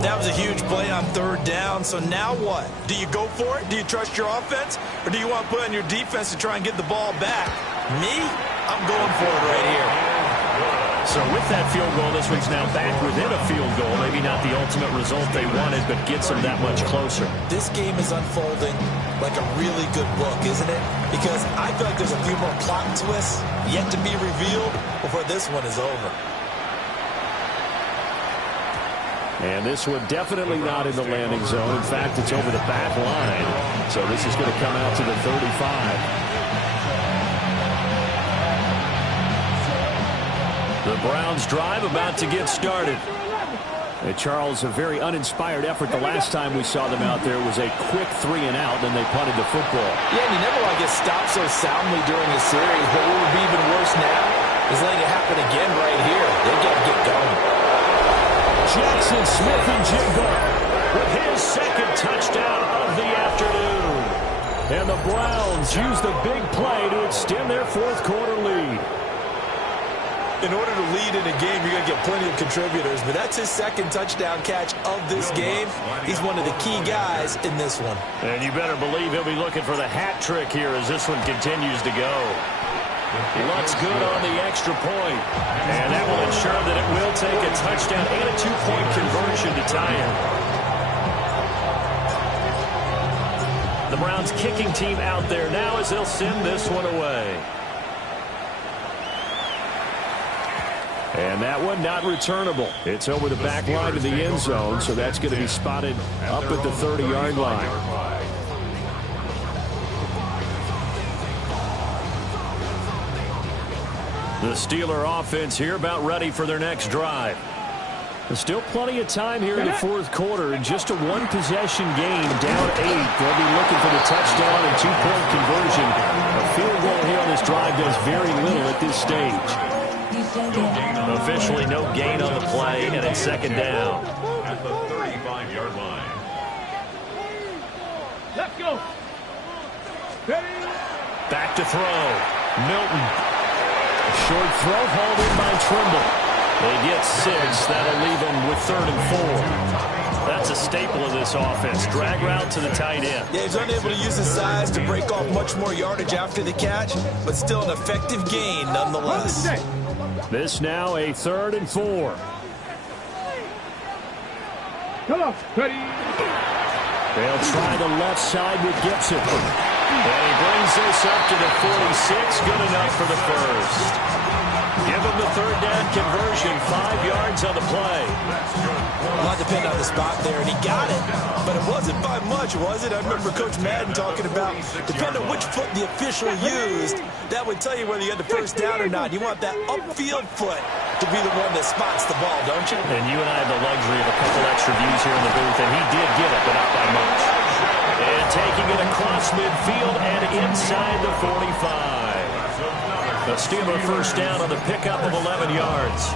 That was a huge play on 3rd down, so now what? Do you go for it? Do you trust your offense? Or do you want to put on your defense to try and get the ball back? Me? I'm going for it right here. So with that field goal, this one's now back within a field goal. Maybe not the ultimate result they wanted, but gets them that much closer. This game is unfolding like a really good book, isn't it? Because I feel like there's a few more plot twists yet to be revealed before this one is over. And this one definitely not in the landing zone. In fact, it's over the back line. So this is going to come out to the 35. The Browns drive about to get started. Charles, a very uninspired effort the last time we saw them out there was a quick 3-and-out, then they punted the football. Yeah, and you never want to get stopped so soundly during a series, but what would be even worse now is letting it happen again right here. They've got to get going. Jackson Smith-Njigba with his second touchdown of the afternoon. And the Browns use the big play to extend their fourth quarter lead. In order to lead in a game, you're going to get plenty of contributors, but that's his second touchdown catch of this game. He's one of the key guys in this one. And you better believe he'll be looking for the hat trick here as this one continues to go. Looks good on the extra point. And that will ensure that it will take a touchdown and a 2-point conversion to tie it. The Browns kicking team out there now as they'll send this one away. And that one not returnable. It's over the back line of the end zone, so that's going to be spotted up at the 30-yard line. The Steeler offense here about ready for their next drive. There's still plenty of time here in the fourth quarter, and just a one-possession game, down 8. They'll be looking for the touchdown and 2-point conversion. A field goal here on this drive does very little at this stage. Officially no gain on the play, and it's second down. At the 35-yard line. Let's go. Back to throw. Milton. Short throw hauled in by Trimble. They get 6. That'll leave them with 3rd and 4. That's a staple of this offense. Drag route to the tight end. Yeah, he's unable to use his size to break off much more yardage after the catch, but still an effective gain nonetheless. This now a 3rd and 4. Come on, ready. They'll try the left side with Gibson. And he brings this up to the 46. Good enough for the first. Give him the 3rd down conversion. 5 yards on the play. A lot depended on the spot there, and he got it. But it wasn't by much, was it? I remember Coach Madden talking about, depending on which foot the official used, that would tell you whether you had the first down or not. You want that upfield foot to be the one that spots the ball, don't you? And you and I have the luxury of a couple extra views here in the booth, and he did get it, but not by much. And taking it across midfield and inside the 45. The Steeler first down on the pickup of 11 yards.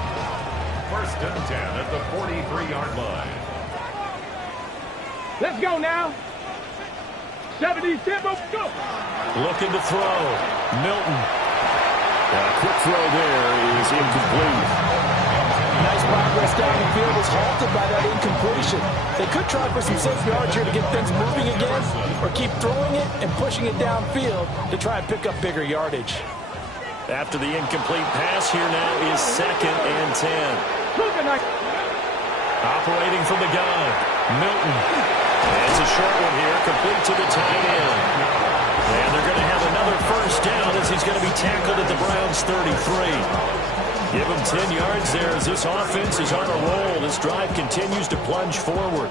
1st and 10 at the 43-yard line. Let's go now. 77, go. Looking to throw. Milton. A quick throw there is incomplete. Nice progress down the field was halted by that incompletion. They could try for some safe yards here to get things moving again, or keep throwing it and pushing it downfield to try and pick up bigger yardage. After the incomplete pass, here now is 2nd and 10. Operating from the gun, Milton. And it's a short one here, complete to the tight end. And they're going to have another first down as he's going to be tackled at the Browns' 33. Give him 10 yards there as this offense is on a roll. This drive continues to plunge forward.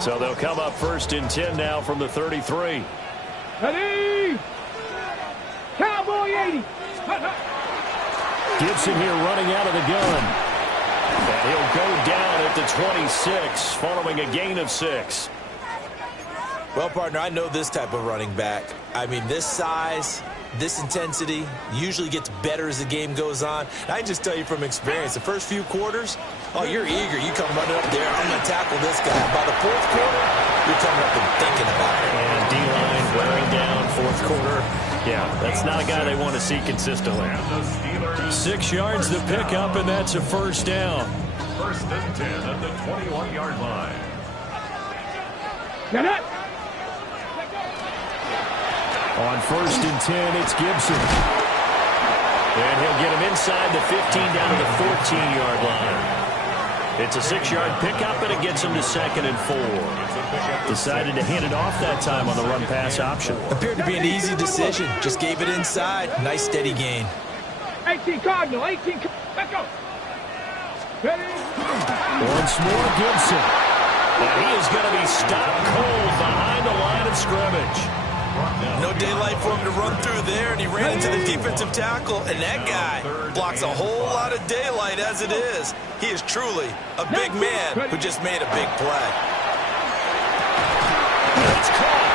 So they'll come up 1st and 10 now from the 33. Ready. Cowboy 80. Gibson here running out of the gun. And he'll go down at the 26 following a gain of 6. Well, partner, I know this type of running back. I mean, this size, this intensity usually gets better as the game goes on. And I can just tell you from experience, the first few quarters, oh, you're eager. You come running up there, I'm going to tackle this guy. By the 4th quarter, you're coming up and thinking about it. And D-line wearing down 4th quarter. Yeah, that's not a guy they want to see consistently. 6 yards to pick up, and that's a first down. 1st and 10 at the 21-yard line. Get it. On 1st and 10, it's Gibson. And he'll get him inside the 15 down to the 14-yard line. It's a 6-yard pickup, and it gets him to 2nd and 4. Decided to hand it off that time on the run-pass option. Appeared to be an easy decision. Just gave it inside. Nice steady gain. 18 Cardinal, 18. Let's go. Ready? Once more, Gibson. And he is going to be stopped cold behind the line of scrimmage. No daylight for him to run through there, and he ran into the defensive tackle, and that guy blocks a whole lot of daylight as it is. He is truly a big man who just made a big play. It's caught.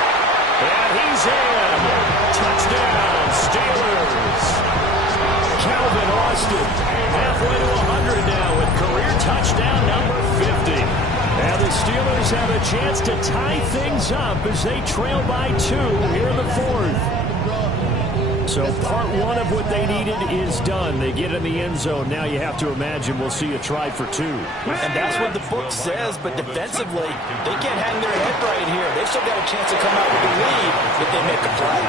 And he's in. Touchdown, Steelers. Calvin Austin halfway to 100 now with career touchdown number 50. And the Steelers have a chance to tie things up as they trail by 2 here in the 4th. So part 1 of what they needed is done. They get in the end zone. Now you have to imagine we'll see a try for 2. And that's what the book says, but defensively, they can't hang their head right here. They've still got a chance to come out with a lead if they make a play.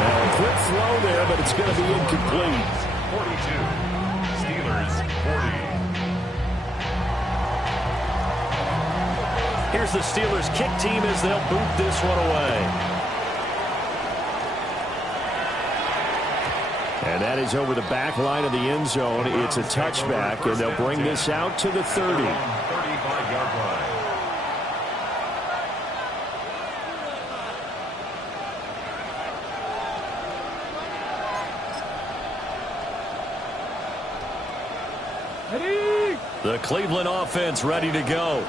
Now a quick throw there, but it's going to be incomplete. 42. Steelers 40. Here's the Steelers kick team as they'll boot this one away. And that is over the back line of the end zone. It's a touchback, and they'll bring this out to the 30. 35-yard line. Ready? The Cleveland offense ready to go.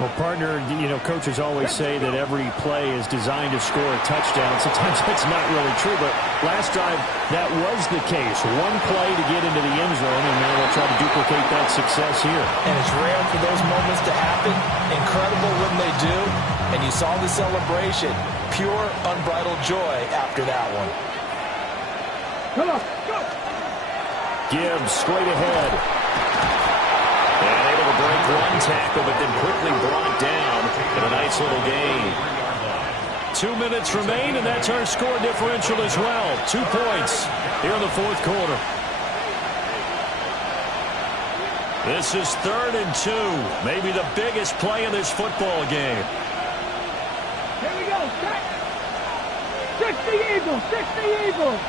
Well, partner, coaches always say that every play is designed to score a touchdown. Sometimes that's not really true, but last drive, that was the case. One play to get into the end zone, and now they'll try to duplicate that success here. And it's rare for those moments to happen. Incredible when they do. And you saw the celebration. Pure, unbridled joy after that one. Come on, go. Gibbs straight ahead. And able to break one tackle, but then quickly brought down in a nice little gain. 2 minutes remain, and that's our score differential as well. 2 points here in the 4th quarter. This is 3rd and 2. Maybe the biggest play in this football game. Here we go. 60 Eagles, 60 Eagles.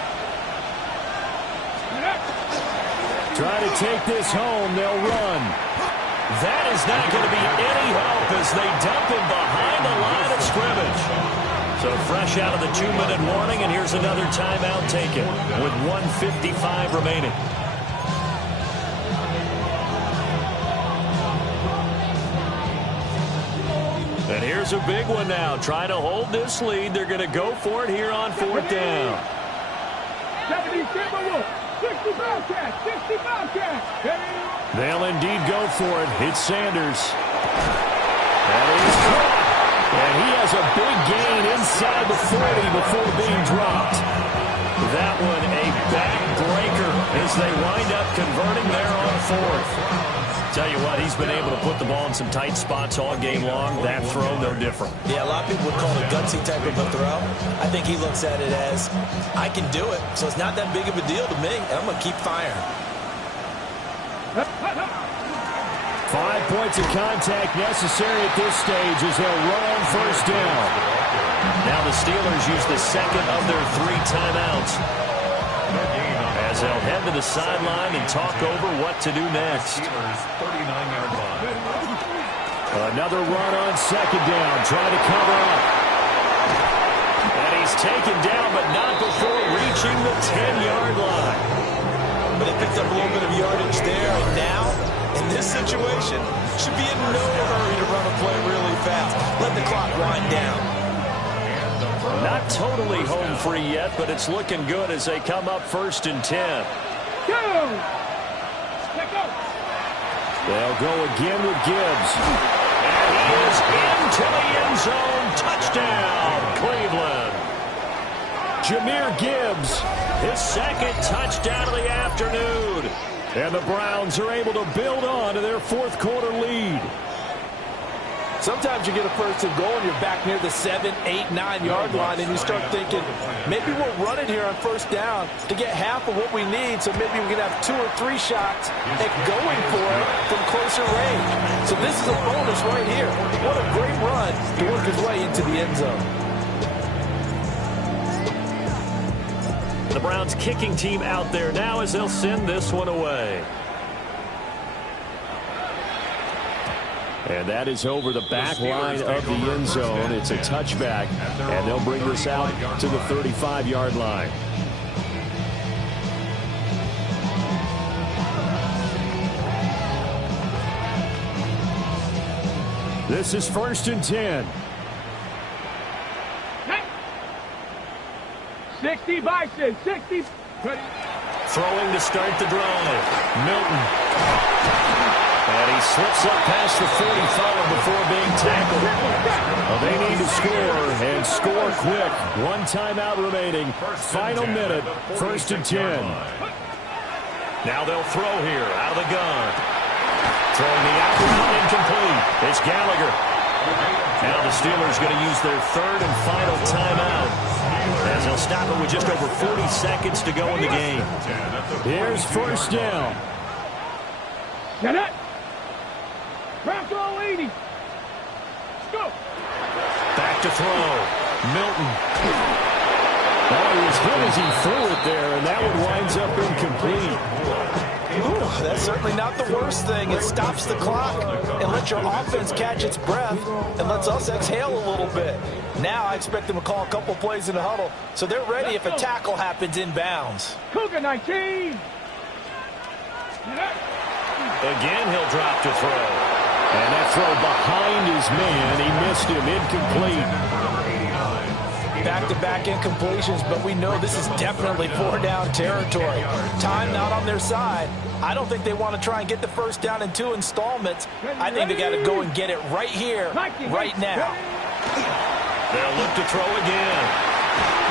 Try to take this home. They'll run. That is not going to be any help as they dump him behind the line of scrimmage. So fresh out of the 2-minute warning, and here's another timeout taken with 1:55 remaining. And here's a big one now. Trying to hold this lead. They're going to go for it here on 4th down. 70 Timberwolves. 60 Bobcats, 60 Bobcats. They'll indeed go for it. It's Sanders. That is caught. And he has a big gain inside the 40 before being dropped. That one a backbreaker as they wind up converting there on 4th. Tell you what, he's been able to put the ball in some tight spots all game long. That throw, no different. Yeah, a lot of people would call it a gutsy type of a throw. I think he looks at it as, I can do it, so it's not that big of a deal to me, and I'm going to keep firing. 5 points of contact necessary at this stage as they'll run on 1st down. Now the Steelers use the 2nd of their 3 timeouts as they'll head to the sideline and talk over what to do next. 39-yard line. Another run on 2nd down. Try to cover up. And he's taken down, but not before reaching the 10-yard line. But he picked up a little bit of yardage there, and now, in this situation, should be in no hurry to run a play really fast. Let the clock wind down. Not totally home free yet, but it's looking good as they come up 1st and 10. Go. They'll go again with Gibbs. And he is into the end zone. Touchdown, Cleveland. Jahmyr Gibbs, his 2nd touchdown of the afternoon. And the Browns are able to build on to their 4th quarter lead. Sometimes you get a first and goal and you're back near the 7, 8, 9 yard line and you start thinking, maybe we'll run it here on first down to get half of what we need, so maybe we can have 2 or 3 shots at going for it from closer range. So this is a bonus right here. What a great run to work his way into the end zone. The Browns kicking team out there now as they'll send this one away. And that is over the back line of the end zone. It's a touchback, and they'll bring this out to the 35-yard line. This is 1st and 10. 60 Bison, 60. Throwing to start the drive. Milton. And he slips up past the 45 before being tackled. Well, they need to score, and score quick. 1 timeout remaining. Final minute, 1st and 10. Now they'll throw here out of the gun. Throwing the out route incomplete. It's Gallagher. Now the Steelers going to use their 3rd and final timeout, as they'll stop it with just over 40 seconds to go in the game. Here's 1st down. Get it. Bronco 80. Go. Back to throw. Milton. Oh, he was hit as he threw it there, and that one winds up incomplete. Ooh, that's certainly not the worst thing. It stops the clock and lets your offense catch its breath and lets us exhale a little bit. Now I expect them to call a couple plays in the huddle, so they're ready if a tackle happens inbounds. Cougar 19. Again, he'll drop to throw. And that throw behind his man, he missed him, incomplete. Back-to-back incompletions, but we know this is definitely 4-down territory. Time not on their side. I don't think they want to try and get the first down in 2 installments. I think they got to go and get it right here, right now. They'll look to throw again.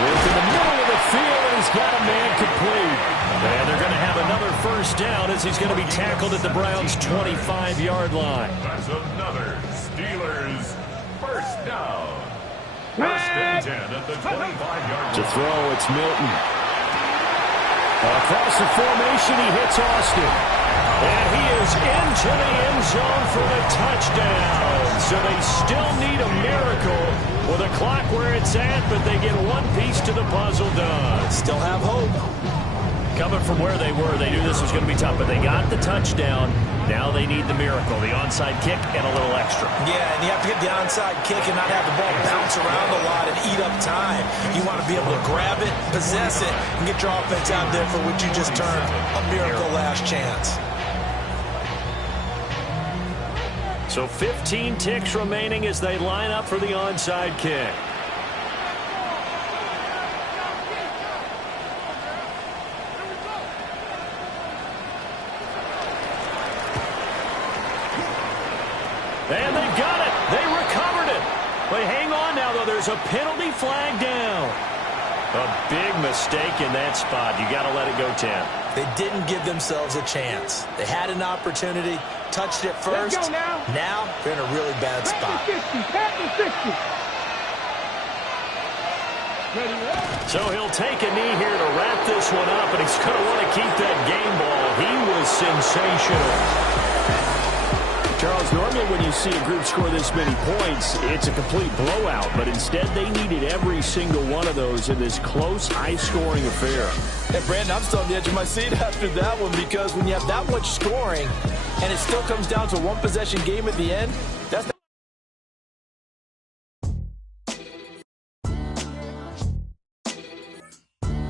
It's in the middle of the field, and he's got a man complete. And they're going to have another first down as he's going to be tackled at the Browns' 25-yard line. That's another Steelers first down. 1st and 10 at the 25-yard line. To throw, it's Milton. Across the formation, he hits Austin. And he is into the end zone for the touchdown. So they still need a miracle with a clock where it's at, but they get one piece to the puzzle done. Still have hope. Coming from where they were, they knew this was going to be tough, but they got the touchdown. Now they need the miracle, the onside kick and a little extra. Yeah, and you have to get the onside kick and not have the ball bounce around a lot and eat up time. You want to be able to grab it, possess it, and get your offense out there for what you just termed a miracle last chance. So 15 ticks remaining as they line up for the onside kick. And they got it. They recovered it. But hang on now, though. There's a penalty flag down. A big mistake in that spot. You got to let it go, Tim. They didn't give themselves a chance. They had an opportunity, touched it first. Let's go now. Now they're in a really bad spot. 60. So he'll take a knee here to wrap this one up, and he's going to want to keep that game ball. He was sensational. Charles, normally when you see a group score this many points, it's a complete blowout. But instead, they needed every single one of those in this close, high-scoring affair. Hey, Brandon, I'm still on the edge of my seat after that one, because when you have that much scoring and it still comes down to a one-possession game at the end, that's